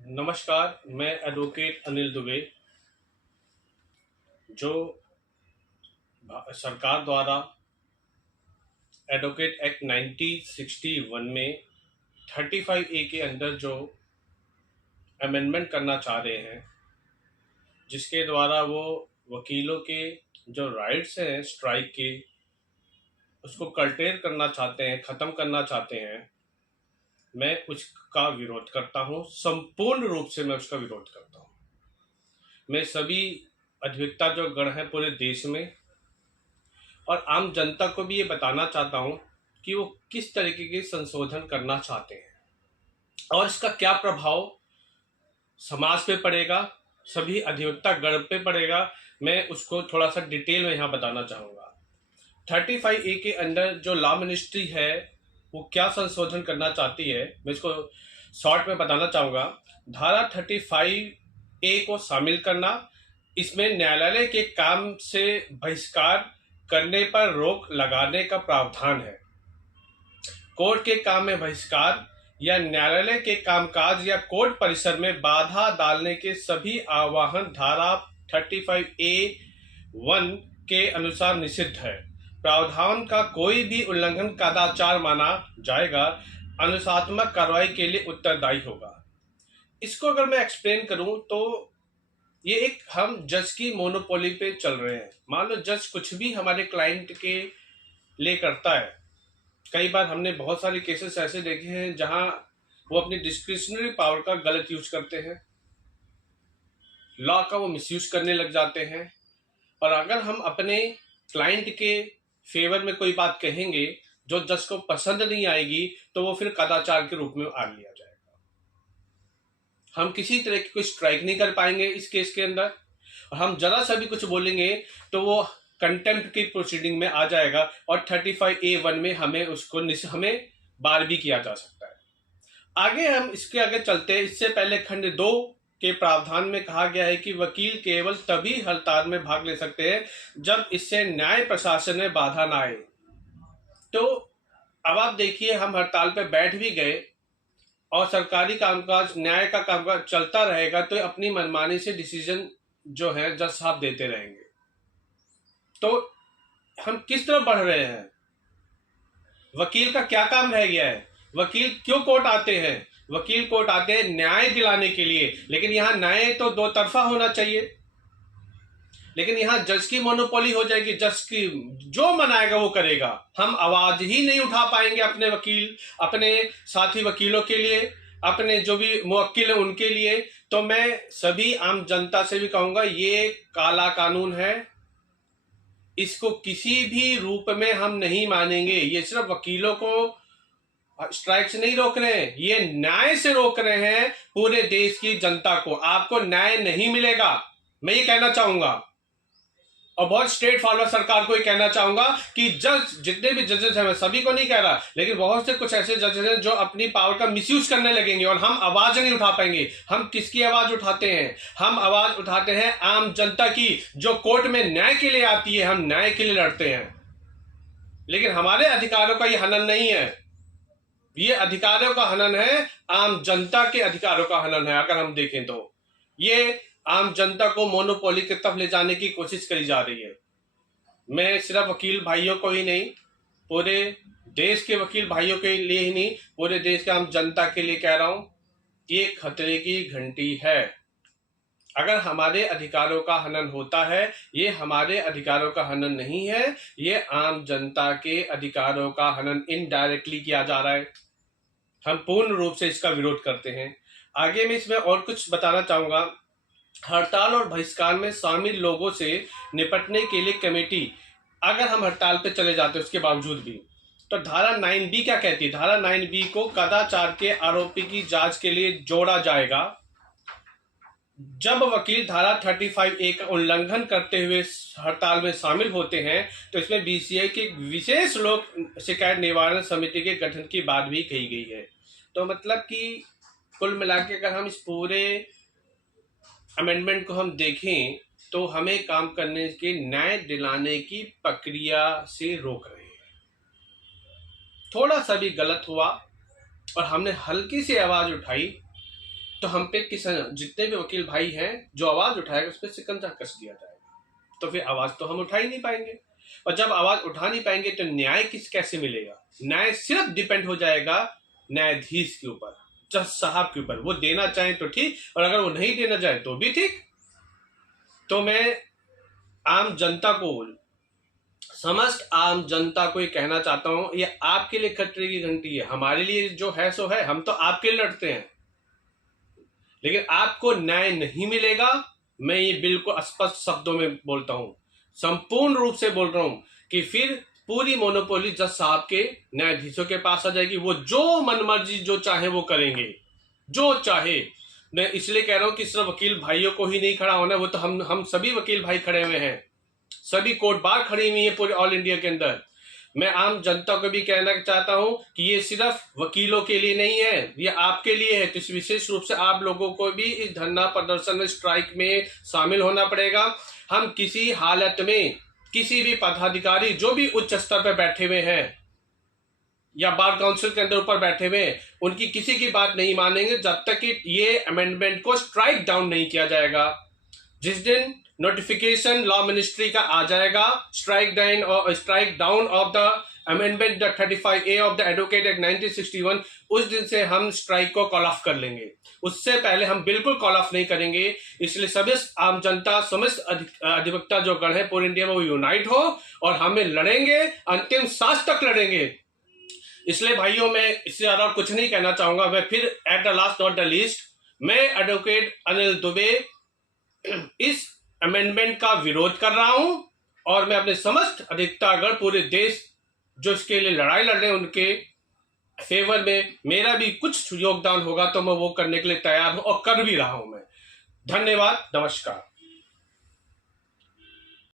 नमस्कार, मैं एडवोकेट अनिल दुबे। जो सरकार द्वारा एडवोकेट एक्ट 1961 में 35A के अंदर जो अमेंडमेंट करना चाह रहे हैं, जिसके द्वारा वो वकीलों के जो राइट्स हैं स्ट्राइक के, उसको कर्टेल करना चाहते हैं, ख़त्म करना चाहते हैं। मैं उसका विरोध करता हूँ, संपूर्ण रूप से मैं उसका विरोध करता हूँ। मैं सभी अधिवक्ता जो गण हैं पूरे देश में और आम जनता को भी ये बताना चाहता हूँ कि वो किस तरीके के संशोधन करना चाहते हैं और इसका क्या प्रभाव समाज पे पड़ेगा, सभी अधिवक्ता गण पे पड़ेगा। मैं उसको थोड़ा सा डिटेल में यहाँ बताना चाहूँगा। 35A के अंदर जो लॉ मिनिस्ट्री है वो क्या संशोधन करना चाहती है, मैं इसको शॉर्ट में बताना चाहूँगा। धारा 35A को शामिल करना, इसमें न्यायालय के काम से बहिष्कार करने पर रोक लगाने का प्रावधान है। कोर्ट के काम में बहिष्कार या न्यायालय के कामकाज या कोर्ट परिसर में बाधा डालने के सभी आह्वान धारा 35A(1) के अनुसार निषिद्ध है। प्रावधान का कोई भी उल्लंघन कदाचार माना जाएगा, अनुशासनात्मक कार्रवाई के लिए उत्तरदायी होगा। इसको अगर मैं एक्सप्लेन करूं तो ये एक हम जज की मोनोपोली पे चल रहे हैं। मान लो जज कुछ भी हमारे क्लाइंट के लिए करता है। कई बार हमने बहुत सारे केसेस ऐसे देखे हैं जहां वो अपनी डिस्क्रिशनरी पावर का गलत यूज करते हैं, लॉ का वो मिसयूज करने लग जाते हैं। और अगर हम अपने क्लाइंट के फेवर में कोई बात कहेंगे जो जज को पसंद नहीं आएगी तो वो फिर कदाचार के रूप में आ लिया जाएगा। हम किसी तरह की कोई स्ट्राइक नहीं कर पाएंगे इस केस के अंदर, और हम जरा सा भी कुछ बोलेंगे तो वो कंटेम्प्ट की प्रोसीडिंग में आ जाएगा और 35A(1) में हमें बार भी किया जा सकता है। आगे हम इसके आगे चलते हैं। इससे पहले खंड 2 के प्रावधान में कहा गया है कि वकील केवल तभी हड़ताल में भाग ले सकते हैं जब इससे न्याय प्रशासन में बाधा ना आए। तो अब आप देखिए, हम हड़ताल पे बैठ भी गए और सरकारी कामकाज, न्याय का कामकाज चलता रहेगा तो अपनी मनमानी से डिसीजन जो है जज साहब देते रहेंगे। तो हम किस तरफ बढ़ रहे हैं? वकील का क्या काम रह गया है? वकील क्यों कोर्ट आते हैं? वकील कोर्ट आते हैं न्याय दिलाने के लिए, लेकिन यहाँ न्याय तो दो तरफा होना चाहिए। लेकिन यहाँ जज की मोनोपोली हो जाएगी, जज की जो मनाएगा वो करेगा। हम आवाज ही नहीं उठा पाएंगे अपने वकील, अपने साथी वकीलों के लिए, अपने जो भी मुवक्किल हैं उनके लिए। तो मैं सभी आम जनता से भी कहूंगा, ये काला कानून है, इसको किसी भी रूप में हम नहीं मानेंगे। ये सिर्फ वकीलों को स्ट्राइक से नहीं रोक रहे हैं, ये न्याय से रोक रहे हैं पूरे देश की जनता को। आपको न्याय नहीं मिलेगा, मैं ये कहना चाहूंगा। और बहुत स्ट्रेट फॉरवर्ड सरकार को ये कहना चाहूंगा कि जज, जितने भी जजेस हैं, मैं सभी को नहीं कह रहा, लेकिन बहुत से कुछ ऐसे जजेस हैं जो अपनी पावर का मिसयूज करने लगेंगे और हम आवाज नहीं उठा पाएंगे। हम किसकी आवाज उठाते हैं? हम आवाज उठाते हैं आम जनता की, जो कोर्ट में न्याय के लिए आती है। हम न्याय के लिए लड़ते हैं, लेकिन हमारे अधिकारों का ये हनन नहीं है। ये अधिकारों का हनन है, आम जनता के अधिकारों का हनन है। अगर हम देखें तो ये आम जनता को मोनोपोली की तरफ ले जाने की कोशिश करी जा रही है। मैं सिर्फ वकील भाइयों को ही नहीं, पूरे देश के वकील भाइयों के लिए ही नहीं, पूरे देश के आम जनता के लिए कह रहा हूं, ये खतरे की घंटी है। अगर हमारे अधिकारों का हनन होता है, ये हमारे अधिकारों का हनन नहीं है, ये आम जनता के अधिकारों का हनन इनडायरेक्टली किया जा रहा है। हम पूर्ण रूप से इसका विरोध करते हैं। आगे मैं इसमें और कुछ बताना चाहूंगा। हड़ताल और बहिष्कार में शामिल लोगों से निपटने के लिए कमेटी, अगर हम हड़ताल पे चले जाते हैं उसके बावजूद भी, तो धारा 9B क्या कहती है? धारा 9B को कदाचार के आरोपी की जांच के लिए जोड़ा जाएगा। जब वकील धारा 35A का उल्लंघन करते हुए हड़ताल में शामिल होते हैं तो इसमें BCI के विशेष लोक शिकायत निवारण समिति के गठन की बात भी कही गई है। तो मतलब कि कुल मिला के अगर हम इस पूरे अमेंडमेंट को हम देखें तो हमें काम करने के, न्याय दिलाने की प्रक्रिया से रोक रहे हैं। थोड़ा सा भी गलत हुआ और हमने हल्की सी आवाज उठाई तो हम पे जितने भी वकील भाई हैं जो आवाज उठाएगा उस पर शिकंजा कस दिया जाएगा। तो फिर आवाज तो हम उठा ही नहीं पाएंगे, और जब आवाज उठा नहीं पाएंगे तो न्याय कैसे मिलेगा? न्याय सिर्फ डिपेंड हो जाएगा न्यायाधीश के ऊपर, जज साहब के ऊपर। वो देना चाहें तो ठीक, और अगर वो नहीं देना चाहे तो भी ठीक। तो मैं आम जनता को, समस्त आम जनता को ये कहना चाहता हूं, ये आपके लिए खतरे की घंटी है। हमारे लिए जो है सो है, हम तो आपके लिए लड़ते हैं, लेकिन आपको न्याय नहीं मिलेगा। मैं ये बिल्कुल स्पष्ट शब्दों में बोलता हूं, संपूर्ण रूप से बोल रहा हूं कि फिर पूरी मोनोपोली जज साहब के, न्यायाधीशों के पास आ जाएगी। वो जो मनमर्जी जो चाहे वो करेंगे, जो चाहे। मैं इसलिए कह रहा हूं कि सिर्फ वकील भाइयों को ही नहीं खड़ा होना, वो तो हम सभी वकील भाई खड़े हुए हैं, सभी कोर्ट बार खड़ी हुई है पूरे ऑल इंडिया के अंदर। मैं आम जनता को भी कहना चाहता हूं कि ये सिर्फ वकीलों के लिए नहीं है, ये आपके लिए है। तो इस विशेष रूप से आप लोगों को भी इस धरना प्रदर्शन स्ट्राइक में शामिल होना पड़ेगा। हम किसी हालत में किसी भी पदाधिकारी जो भी उच्च स्तर पर बैठे हुए हैं या बार काउंसिल के अंदर ऊपर बैठे हुए हैं, उनकी किसी की बात नहीं मानेंगे जब तक कि ये अमेंडमेंट को स्ट्राइक डाउन नहीं किया जाएगा। जिस दिन नोटिफिकेशन लॉ मिनिस्ट्री का आ जाएगा, strike down of the amendment 35A of the advocate act 1961, उस दिन से हम स्ट्राइक को कॉल ऑफ कर लेंगे। उससे पहले हम बिल्कुल कॉल ऑफ नहीं करेंगे। इसलिए सभी आम जनता, समस्त अधिवक्ता जो गण है पूरे इंडिया में, वो यूनाइट हो और हमें लड़ेंगे, अंतिम सांस तक लड़ेंगे। इसलिए भाइयों, मैं इससे ज्यादा कुछ नहीं कहना चाहूंगा। मैं फिर at the last not the least, मैं एडवोकेट अनिल दुबे इस अमेंडमेंट का विरोध कर रहा हूं, और मैं अपने समस्त अधिवक्तागण पूरे देश जो इसके लिए लड़ाई लड़ रहे हैं उनके फेवर में मेरा भी कुछ योगदान होगा तो मैं वो करने के लिए तैयार हूं और कर भी रहा हूं मैं। धन्यवाद, नमस्कार।